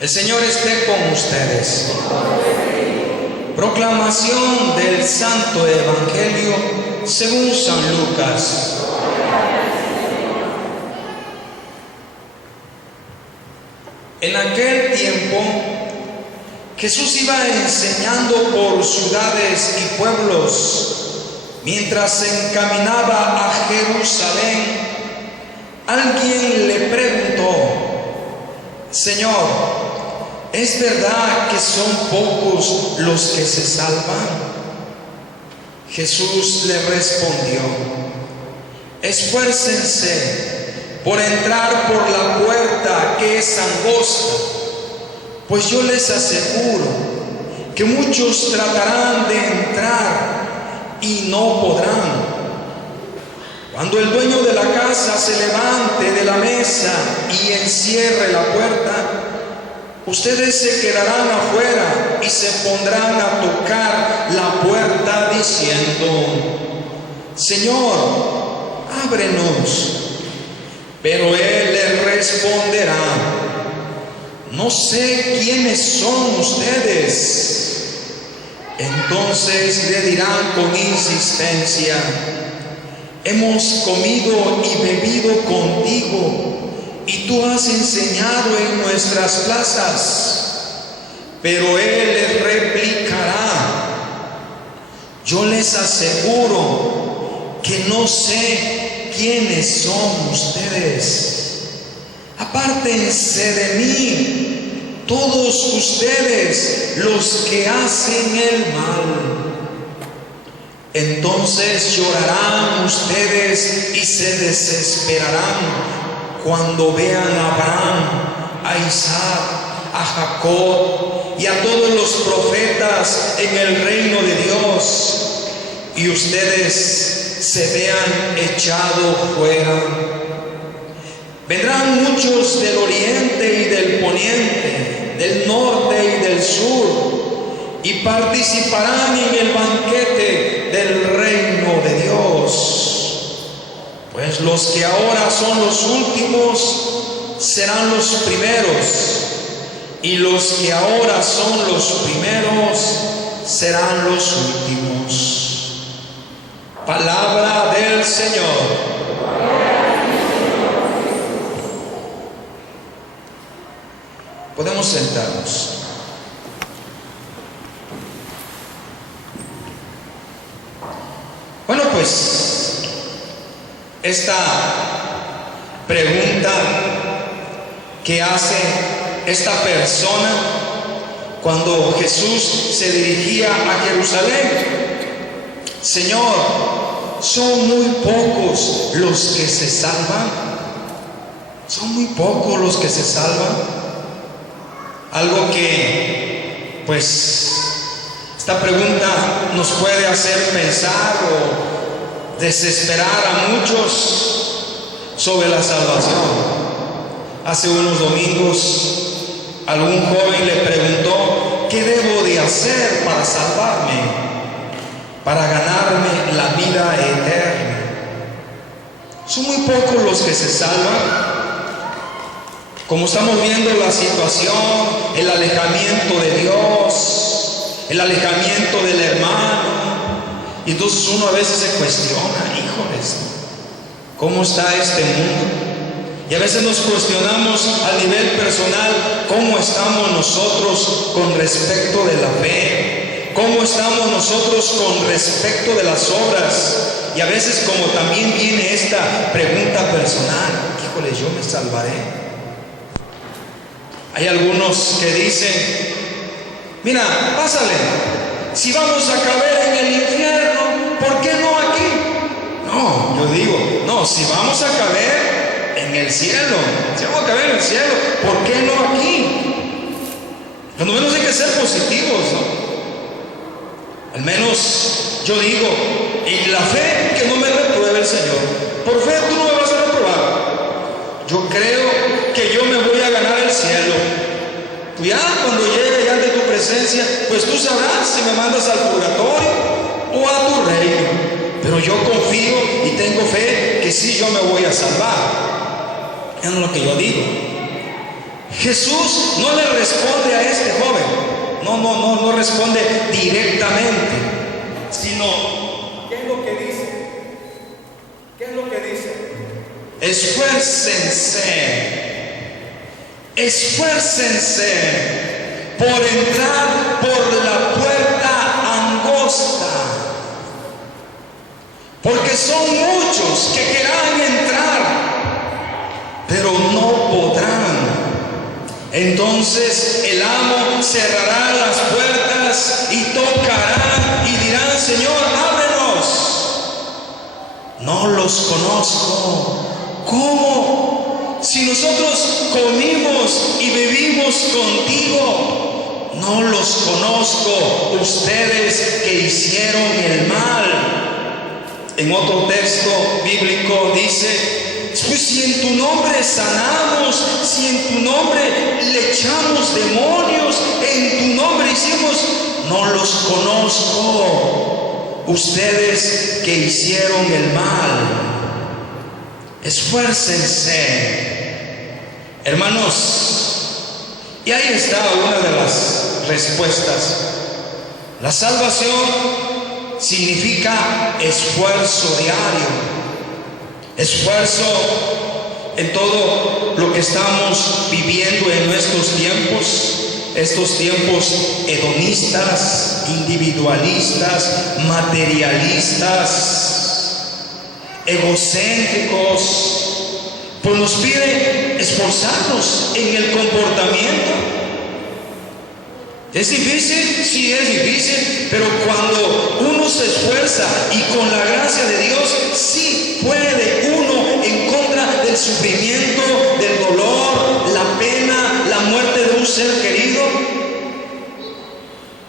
El Señor esté con ustedes. Proclamación del Santo Evangelio según San Lucas. En aquel tiempo, Jesús iba enseñando por ciudades y pueblos. Mientras se encaminaba a Jerusalén, alguien le preguntó: Señor, ¿es verdad que son pocos los que se salvan? Jesús le respondió: esfuércense por entrar por la puerta que es angosta, pues yo les aseguro que muchos tratarán de entrar y no podrán. Cuando el dueño de la casa se levante de la mesa y encierre la puerta, ustedes se quedarán afuera y se pondrán a tocar la puerta diciendo: Señor, ábrenos. Pero él les responderá: no sé quiénes son ustedes. Entonces le dirán con insistencia: hemos comido y bebido contigo, y tú has enseñado en nuestras plazas. Pero él les replicará: yo les aseguro que no sé quiénes son ustedes. Apártense de mí, todos ustedes los que hacen el mal. Entonces llorarán ustedes y se desesperarán cuando vean a Abraham, a Isaac, a Jacob y a todos los profetas en el reino de Dios, y ustedes se vean echados fuera. Vendrán muchos del oriente y del poniente, del norte y del sur, y participarán en el banquete del reino de Dios. Pues los que ahora son los últimos serán los primeros, y los que ahora son los primeros serán los últimos. Palabra del Señor. Podemos sentarnos. Bueno, pues esta pregunta que hace esta persona cuando Jesús se dirigía a Jerusalén: Señor, ¿son muy pocos los que se salvan? ¿Son muy pocos los que se salvan? Algo que, pues, esta pregunta nos puede hacer pensar o desesperar a muchos sobre la salvación. Hace unos domingos, algún joven le preguntó: ¿qué debo de hacer para salvarme, para ganarme la vida eterna? Son muy pocos los que se salvan. Como estamos viendo la situación, el alejamiento de Dios, el alejamiento del hermano, y entonces uno a veces se cuestiona: híjoles, ¿cómo está este mundo? Y a veces nos cuestionamos a nivel personal: ¿cómo estamos nosotros con respecto de la fe? ¿Cómo estamos nosotros con respecto de las obras? Y a veces, como también viene esta pregunta personal: híjole, ¿yo me salvaré? Hay algunos que dicen: mira, pásale, si vamos a caber en el infierno, ¿por qué no aquí? No, yo digo, no, si vamos a caber en el cielo, si vamos a caber en el cielo, ¿por qué no aquí? Cuando menos hay que ser positivos, ¿no? Al menos yo digo, en la fe, que no me repruebe el Señor. Por fe tú no me vas a reprobar. Yo creo que yo me voy a ganar el cielo. Tú ya cuando llegue ya ante tu presencia, pues tú sabrás si me mandas al purgatorio o a tu reino. Pero yo confío y tengo fe que sí, yo me voy a salvar. Es lo que yo digo. Jesús no le responde a este joven, no responde directamente, sino, ¿qué es lo que dice? ¿Qué es lo que dice? Esfuércense por entrar por la puerta angosta, porque son muchos que querrán entrar, pero no podrán. Entonces el amo cerrará las puertas y tocará y dirán: Señor, ábrenos. No los conozco. ¿Cómo? Si nosotros comimos y bebimos contigo. No los conozco, ustedes que hicieron el mal. En otro texto bíblico dice: pues si en tu nombre sanamos, si en tu nombre le echamos demonios, en tu nombre hicimos, no los conozco, ustedes que hicieron el mal. Esfuércense, hermanos. Y ahí está una de las respuestas. La salvación significa esfuerzo diario, esfuerzo en todo lo que estamos viviendo en nuestros tiempos, estos tiempos hedonistas, individualistas, materialistas, egocéntricos. Pues nos pide esforzarnos en el comportamiento. ¿Es difícil? Sí, es difícil, pero cuando uno se esfuerza y con la gracia de Dios, sí puede uno en contra del sufrimiento, del dolor, la pena, la muerte de un ser querido.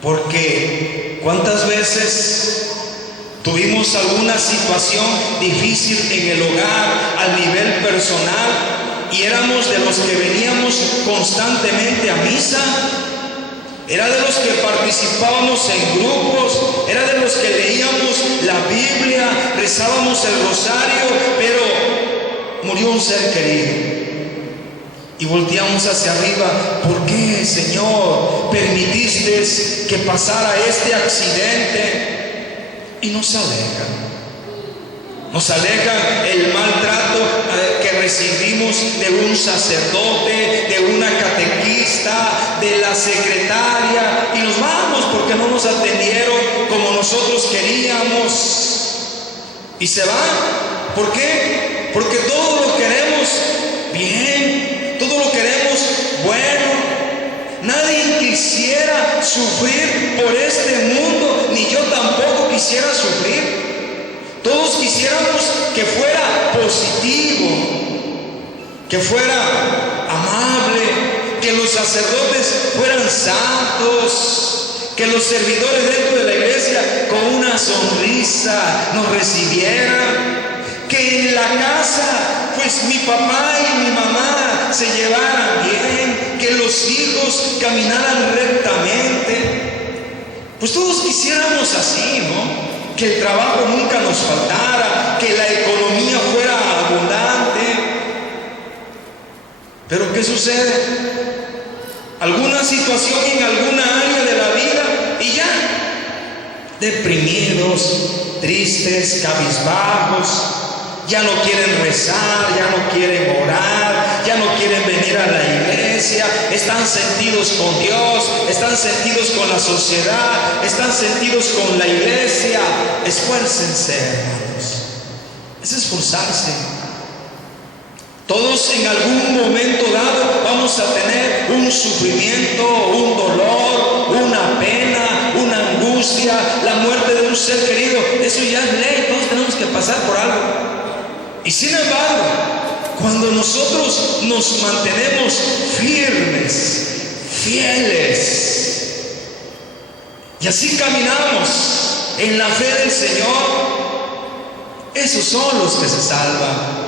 Porque ¿cuántas veces tuvimos alguna situación difícil en el hogar, al nivel personal, y éramos de los que veníamos constantemente a misa? Era de los que participábamos en grupos, era de los que leíamos la Biblia, rezábamos el rosario, pero murió un ser querido. Y volteamos hacia arriba: ¿por qué, Señor, permitiste que pasara este accidente? Y nos alegan el maltrato que recibimos de un sacerdote, de una catequista, de la secretaria, y nos vamos porque no nos atendieron como nosotros queríamos, y se van. ¿Por qué? Porque todo lo queremos bien, todo lo queremos bueno. Nadie quisiera sufrir por este mundo, ni yo tampoco quisiera sufrir. Todos quisiéramos que fuera positivo, que fuera amable, que los sacerdotes fueran santos, que los servidores dentro de la iglesia con una sonrisa nos recibieran, que en la casa pues mi papá y mi mamá se llevaran bien, que los hijos caminaran rectamente. Pues todos quisiéramos así, ¿no? Que el trabajo nunca nos faltara, que la economía fuera abundante. Pero ¿qué sucede? Alguna situación en alguna área de la vida y ya, deprimidos, tristes, cabizbajos, ya no quieren rezar, ya no quieren orar, ya no quieren venir a la iglesia, están sentidos con Dios, están sentidos con la sociedad, están sentidos con la iglesia. Esfuércense, hermanos. Es esforzarse. Todos en algún momento dado vamos a tener un sufrimiento, un dolor, una pena, una angustia, la muerte de un ser querido. Eso ya es ley, todos tenemos que pasar por algo. Y sin embargo, cuando nosotros nos mantenemos firmes, fieles, y así caminamos en la fe del Señor, esos son los que se salvan.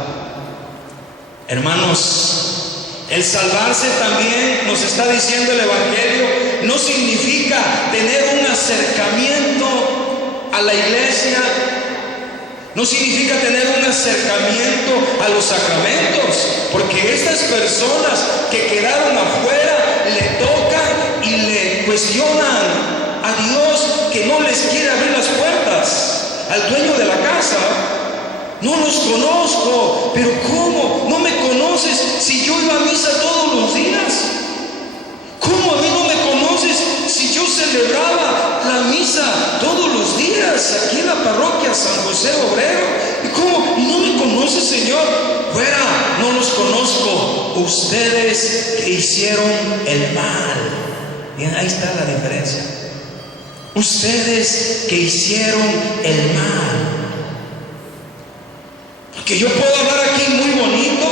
Hermanos, el salvarse también, nos está diciendo el Evangelio, no significa tener un acercamiento a la iglesia No significa tener un acercamiento a los sacramentos, porque estas personas que quedaron afuera le tocan y le cuestionan a Dios que no les quiere abrir las puertas. Al dueño de la casa: no los conozco. Pero ¿cómo? ¿No me conoces si yo iba a misa todos los días? ¿Cómo a mí no me conoces si yo celebraba la misa todos los días aquí en la parroquia San José Obrero? ¿Y cómo? ¿Y no me conoces, Señor? Fuera, no los conozco. Ustedes que hicieron el mal. Bien, ahí está la diferencia. Ustedes que hicieron el mal. Porque yo puedo hablar aquí muy bonito,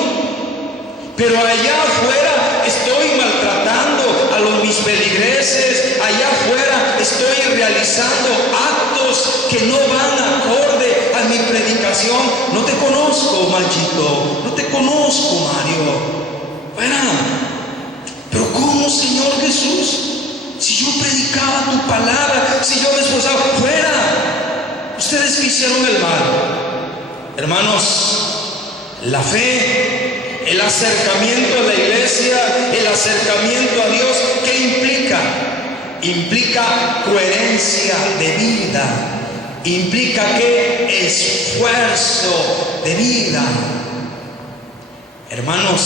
pero allá afuera estoy maltratando a mis feligreses, allá afuera estoy realizando actos que no van acorde a mi predicación. No te conozco, Machito, no te conozco, Mario. Fuera. Pero ¿cómo, Señor Jesús? Si yo predicaba tu palabra, si yo me esforzaba, fuera. Ustedes que hicieron el mal. Hermanos, la fe, el acercamiento a la iglesia, el acercamiento a Dios, ¿qué implica? Implica coherencia de vida, implica ¿qué? Esfuerzo de vida. Hermanos,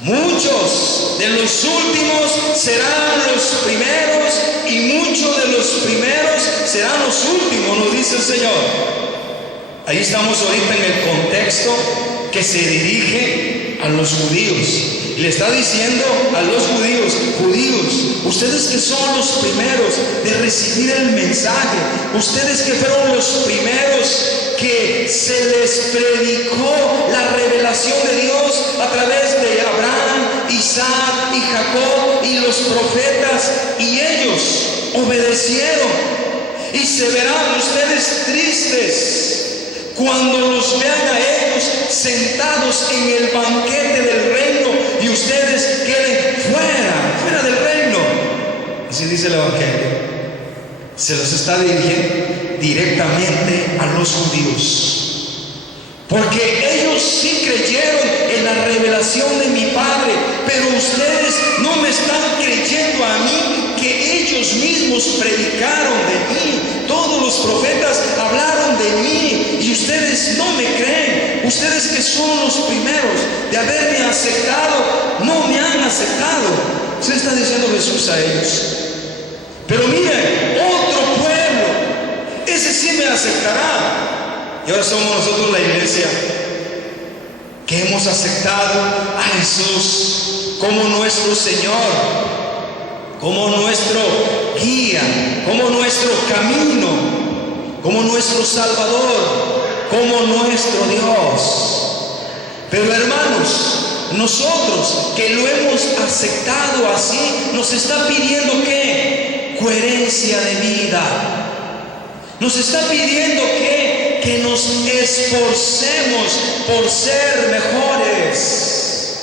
muchos de los últimos serán los primeros y muchos de los primeros serán los últimos, nos dice el Señor. Ahí estamos ahorita en el contexto que se dirige a los judíos. Y le está diciendo a los judíos: ustedes que son los primeros de recibir el mensaje, ustedes que fueron los primeros que se les predicó la revelación de Dios a través de Abraham, Isaac y Jacob y los profetas, y ellos obedecieron. Y se verán ustedes tristes cuando los vean a ellos sentados en el banquete del reino y ustedes queden fuera del reino. Así dice el Evangelio. Se los está dirigiendo directamente a los judíos, porque ellos sí creyeron en la revelación de mi Padre, pero ustedes no me están creyendo a mí, que ellos mismos predicaron de mí. Todos los profetas hablaron de mí y ustedes no me creen. Ustedes que son los primeros de haberme aceptado, no me han aceptado. Se está diciendo Jesús a ellos. Pero miren, otro pueblo, ese sí me aceptará. Y ahora somos nosotros la iglesia que hemos aceptado a Jesús como nuestro Señor, como nuestro guía, como nuestro camino, como nuestro Salvador, como nuestro Dios. Pero hermanos, nosotros que lo hemos aceptado así, nos está pidiendo ¿qué? Coherencia de vida. Nos está pidiendo que nos esforcemos por ser mejores,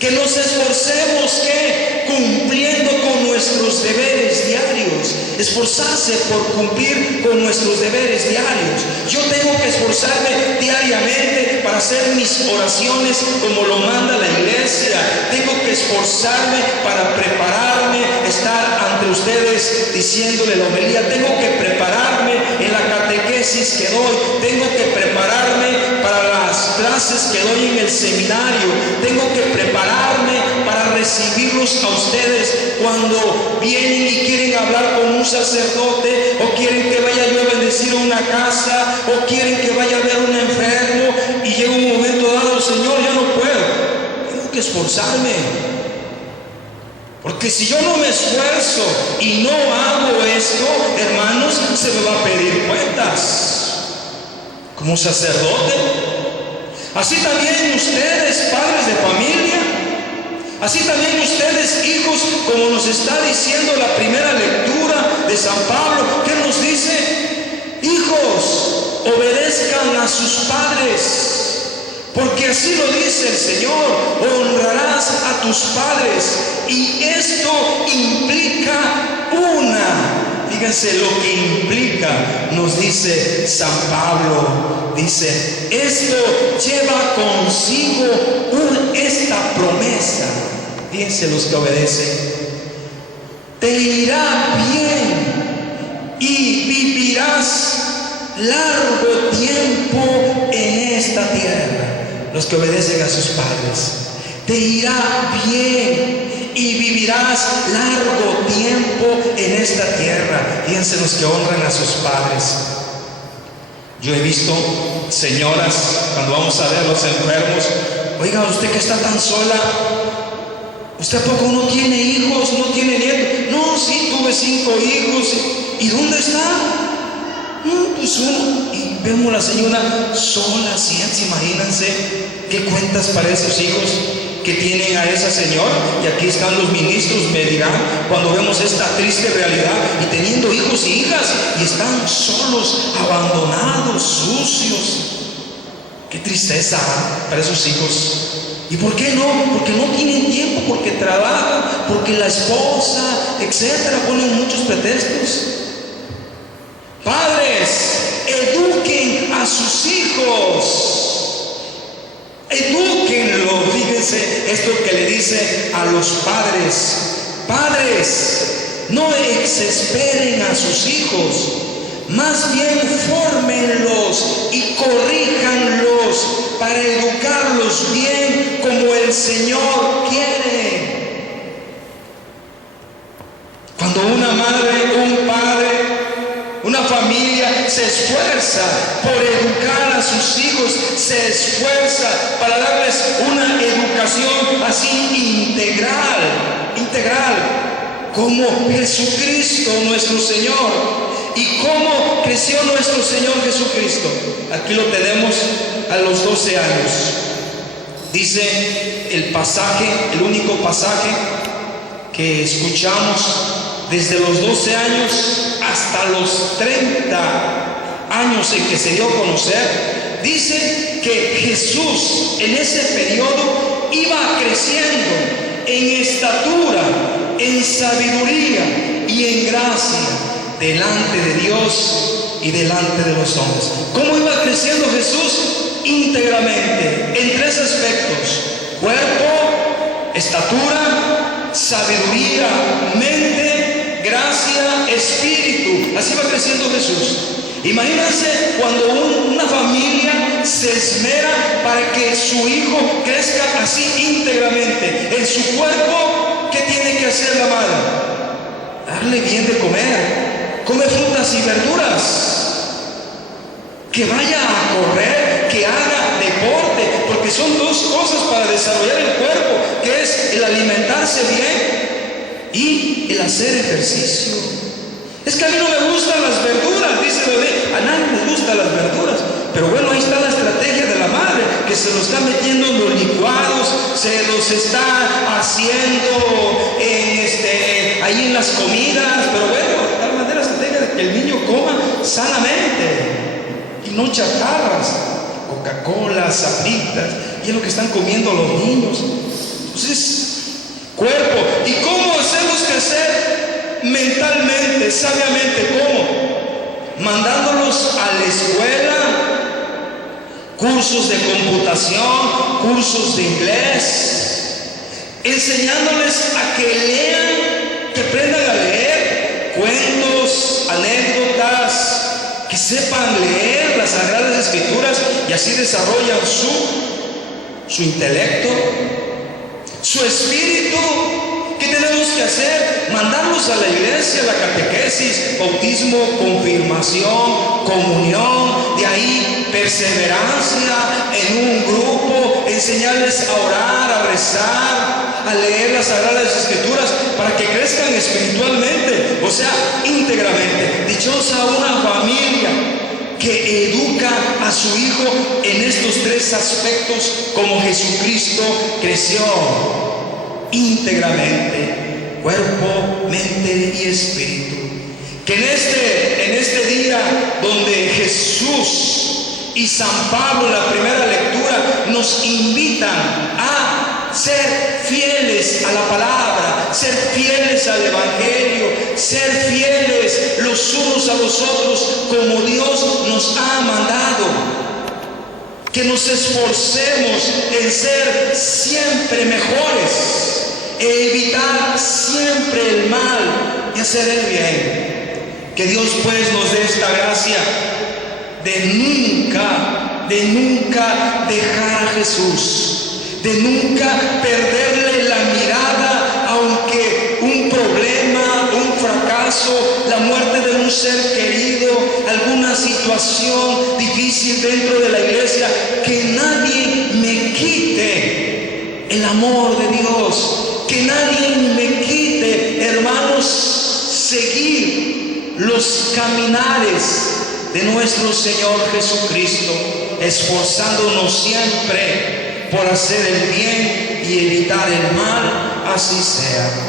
que nos esforcemos cumpliendo con nuestros deberes diarios. Esforzarse por cumplir con nuestros deberes diarios. Yo tengo que esforzarme diariamente para hacer mis oraciones como lo manda la iglesia. Tengo que esforzarme para prepararme, estar ante ustedes diciéndole la homilía. Tengo que prepararme en la catequesis que doy. Tengo que prepararme para las clases que doy en el seminario. Tengo que prepararme para recibirlos a ustedes cuando vienen y quieren hablar con un sacerdote, o quieren que vaya yo a bendecir una casa, o quieren que vaya a ver a un enfermo, y llega un momento dado: Señor, ya no puedo. Tengo que esforzarme, porque si yo no me esfuerzo y no hago esto, hermanos, se me va a pedir cuentas como sacerdote. Así también ustedes, padres de familia, así también ustedes, hijos, como nos está diciendo la primera lectura de San Pablo, que nos dice: hijos, obedezcan a sus padres, porque así lo dice el Señor: honrarás a tus padres. Y esto implica Fíjense lo que implica, nos dice San Pablo. Dice, esto lleva consigo esta promesa. Fíjense los que obedecen. Te irá bien y vivirás largo tiempo en esta tierra. Los que obedecen a sus padres. Te irá bien y vivirás largo tiempo en esta tierra. Fíjense los que honran a sus padres. Yo he visto señoras, cuando vamos a ver a los enfermos, oiga, usted que está tan sola, ¿usted poco no tiene hijos, no tiene nietos? No, sí, tuve 5 hijos. ¿Y dónde está? No, pues uno. Y vemos a la señora sola, así, imagínense qué cuentas para esos hijos que tienen a esa señora. Y aquí están los ministros, me dirán, cuando vemos esta triste realidad, y teniendo hijos y hijas, y están solos, abandonados, sucios. Qué tristeza para esos hijos. ¿Y por qué no? Porque no tienen tiempo, porque trabajan, porque la esposa, etcétera, ponen muchos pretextos. Padres, eduquen a sus hijos, edúquenlo. Fíjense esto que le dice a los padres: padres, no exasperen a sus hijos, más bien fórmenlos y corríjanlos para educarlos bien como el Señor quiere. Cuando una madre, un padre, una familia se esfuerza por educar a sus hijos, se esfuerza para darles una educación así integral, como Jesucristo nuestro Señor. ¿Y cómo creció nuestro Señor Jesucristo? Aquí lo tenemos a los 12 años. Dice el pasaje, el único pasaje que escuchamos, desde los 12 años hasta los 30 años en que se dio a conocer, dice que Jesús en ese periodo iba creciendo en estatura, en sabiduría y en gracia delante de Dios y delante de los hombres. ¿Cómo iba creciendo Jesús? Íntegramente, en 3 aspectos: cuerpo, estatura, sabiduría, mente, gracia, espíritu. Así va creciendo Jesús. Imagínense cuando una familia se esmera para que su hijo crezca así íntegramente. En su cuerpo, ¿qué tiene que hacer la madre? Darle bien de comer. Come frutas y verduras. Que vaya a correr, que haga deporte, porque son 2 cosas para desarrollar el cuerpo, que es el alimentarse bien y el hacer ejercicio. Es que a mí no me gustan las verduras, dice Bebé. A nadie les gustan las verduras. Pero bueno, ahí está la estrategia de la madre, que se los está metiendo en los licuados, se los está haciendo ahí en las comidas. Pero bueno, de tal manera la estrategia de que el niño coma sanamente y no chatarras, Coca-Cola, sabritas, y es lo que están comiendo los niños. Entonces, cuerpo. ¿Y cómo hacerlos crecer mentalmente, sabiamente? ¿Cómo? Mandándolos a la escuela, cursos de computación, cursos de inglés, enseñándoles a que lean, que aprendan a leer cuentos, anécdotas, que sepan leer las Sagradas Escrituras, y así desarrollan su intelecto, su espíritu. ¿Qué tenemos que hacer? Mandarlos a la iglesia, a la catequesis, bautismo, confirmación, comunión, de ahí perseverancia en un grupo, enseñarles a orar, a rezar, a leer las Sagradas Escrituras para que crezcan espiritualmente, o sea, íntegramente. Dichosa una familia que educa a su hijo en estos 3 aspectos, como Jesucristo creció íntegramente: cuerpo, mente y espíritu. Que en este día donde Jesús y San Pablo en la primera lectura nos invitan a ser fieles a la palabra, ser fieles al Evangelio, ser fieles los unos a los otros como Dios nos ha mandado. Que nos esforcemos en ser siempre mejores, e evitar siempre el mal y hacer el bien. Que Dios pues nos dé esta gracia de nunca dejar a Jesús, de nunca perderle la mirada, aunque un problema, un fracaso, la muerte de un ser querido, alguna situación difícil dentro de la iglesia, que nadie me quite el amor de Dios, que nadie me quite, hermanos, seguir los caminares de nuestro Señor Jesucristo, esforzándonos siempre por hacer el bien y evitar el mal. Así sea.